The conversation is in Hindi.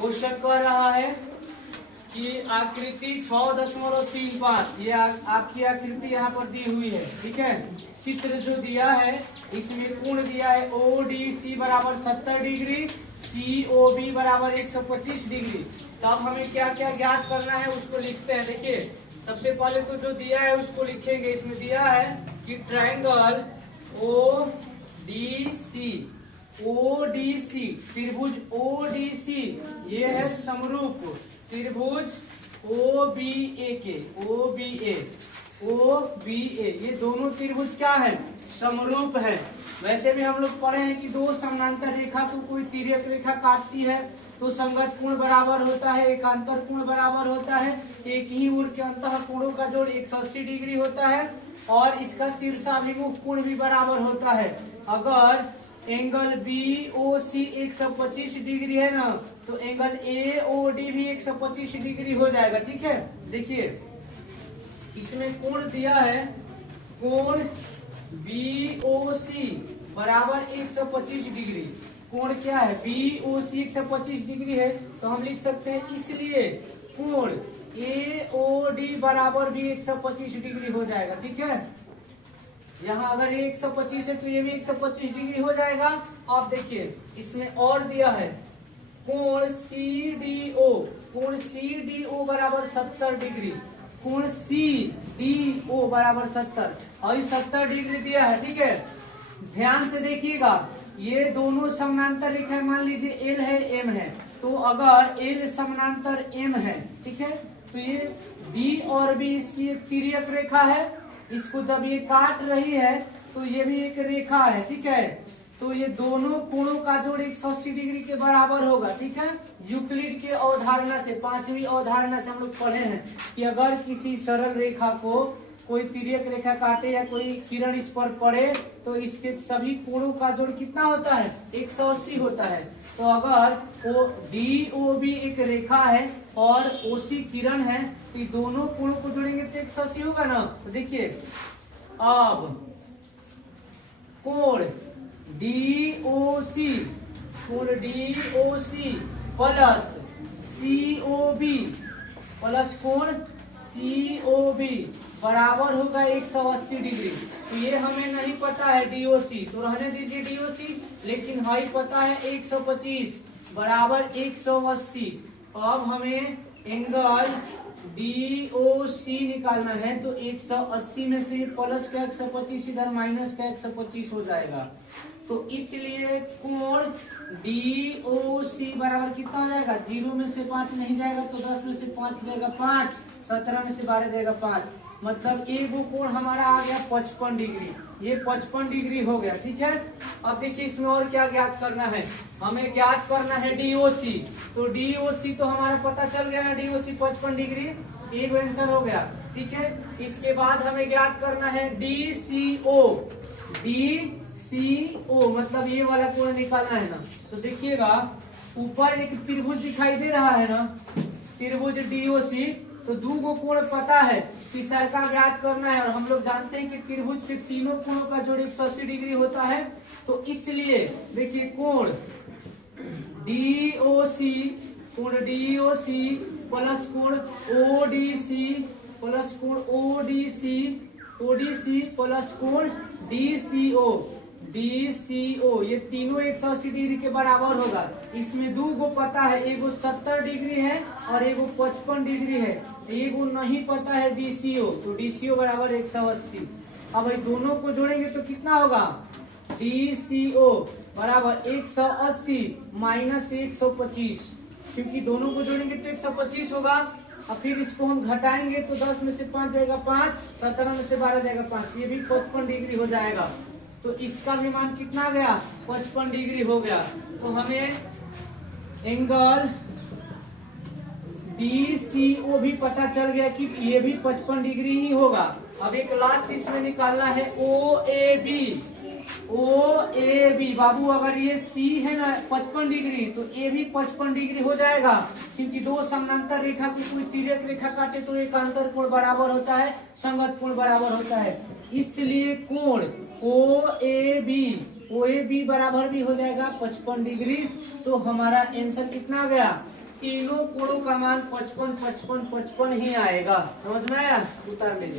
क्वेश्चन कह रहा है कि आकृति 6.35 ये आपकी आकृति यहाँ पर दी हुई है। ठीक है, चित्र जो दिया है इसमें कोण दिया है ODC बराबर 70 डिग्री, COB बराबर 125 डिग्री। तो अब हमें क्या क्या ज्ञात करना है उसको लिखते हैं। देखिए, सबसे पहले तो जो दिया है उसको लिखेंगे। इसमें दिया है कि ट्रायंगल ODC त्रिभुज ODC ये है समरूप त्रिभुज OBA ये दोनों त्रिभुज क्या है, समरूप है। वैसे भी हम लोग पढ़े हैं कि दो समानांतर रेखा को कोई तिर्यक रेखा काटती है तो संगत कोण बराबर होता है, एकांतर कोण बराबर होता है। एक ही ओर के अंतः कोणों का जोड़ 180 डिग्री होता है और इसका शीर्षाभिमुख कोण भी बराबर होता है। अगर एंगल BOC 125 डिग्री है ना, तो एंगल AOD भी 125 डिग्री हो जाएगा। ठीक है, देखिए इसमें कोण दिया है, कोण BOC बराबर 125 डिग्री। कोण क्या है, BOC 125 डिग्री है, तो हम लिख सकते हैं इसलिए कोण AOD बराबर भी 125 डिग्री हो जाएगा। ठीक है, यहाँ अगर ये 125 है तो ये भी 125 डिग्री हो जाएगा। अब देखिए इसमें और दिया है कोण CDO बराबर 70 डिग्री, कोण CDO बराबर 70 और ये 70 डिग्री दिया है। ठीक है, ध्यान से देखिएगा, ये दोनों समानांतर रेखा मान लीजिए L है M है, तो अगर L समानांतर M है, ठीक है, तो ये D और B इसकी एक तिर्यक रेखा है। इसको जब ये काट रही है तो ये भी एक रेखा है। ठीक है, तो ये दोनों कोणों का जोड़ 180 डिग्री के बराबर होगा। ठीक है, यूक्लिड के अवधारणा से, 5वीं अवधारणा से हम लोग पढ़े हैं कि अगर किसी सरल रेखा को कोई तिर्यक रेखा काटे या कोई किरण इस पर पड़े तो इसके सभी कोणों का जोड़ कितना होता है, 180 होता है। तो अगर वो DOB एक रेखा है और OC किरण है तो दोनों कोणों को जोड़ेंगे तो 180 होगा ना। तो देखिए अब कोण DOC प्लस COB प्लस कोण COB बराबर होगा 180 डिग्री। तो ये हमें नहीं पता है DOC, तो रहने दीजिए DOC, लेकिन हाई पता है 125 बराबर 180। अब हमें एंगल DOC निकालना है, तो 180 में से प्लस का 125 इधर माइनस का 125 हो जाएगा। तो इसलिए कोण DOC बराबर कितना हो जाएगा, 0 में से 5 नहीं जाएगा तो 10 में से 5 जाएगा 5, 17 में से 12 जाएगा 5, मतलब एक वो कोण हमारा आ गया 55 डिग्री। ये 55 डिग्री हो गया। ठीक है, अब देखिए इसमें और क्या ज्ञात करना है, हमें ज्ञात करना है DOC। तो DOC तो हमारा पता चल गया ना, DOC 55 डिग्री, एक आंसर हो गया। ठीक है, इसके बाद हमें ज्ञात करना है DCO मतलब ये वाला कोण निकालना है ना। तो देखिएगा ऊपर एक त्रिभुज दिखाई दे रहा है ना, त्रिभुज DOC, तो दो गो कोण पता है, तीसरा का ज्ञात करना है। और हम लोग जानते हैं कि त्रिभुज के तीनों कोणों का जोड़ 180 डिग्री होता है। तो इसलिए देखिए कोण DOC प्लस कोण ODC प्लस कोण ODC प्लस कोण DCO ये तीनों 180 डिग्री के बराबर होगा। इसमें दो गो पता है, एगो 70 डिग्री है और एगो 55 डिग्री है, एगो नहीं पता है DCO, तो DCO बराबर 180। अब ये दोनों को जोड़ेंगे तो कितना होगा, DCO बराबर 180 माइनस 125, क्योंकि दोनों को जोड़ेंगे तो 125 होगा। और फिर इसको हम घटाएंगे तो 10 में से 5 जाएगा 5, 17 में से 12 जाएगा 5, ये भी 55 डिग्री हो जाएगा। तो इसका भी मान कितना गया, 55 डिग्री हो गया। तो हमें एंगल DCO भी पता चल गया कि ये भी 55 डिग्री ही होगा। अब एक लास्ट इसमें निकालना है OAB बाबू, अगर ये C है ना 55 डिग्री तो A भी 55 डिग्री हो जाएगा, क्योंकि दो समानांतर रेखा की कोई तिर्यक रेखा काटे तो एकांतर कोण बराबर होता है, संगत कोण बराबर होता है। इसलिए कोण OAB बराबर भी हो जाएगा 55 डिग्री। तो हमारा आंसर कितना गया, तीनों कोणों का मान 55 55 55 ही आएगा। समझ में आया? उतार लीजिए।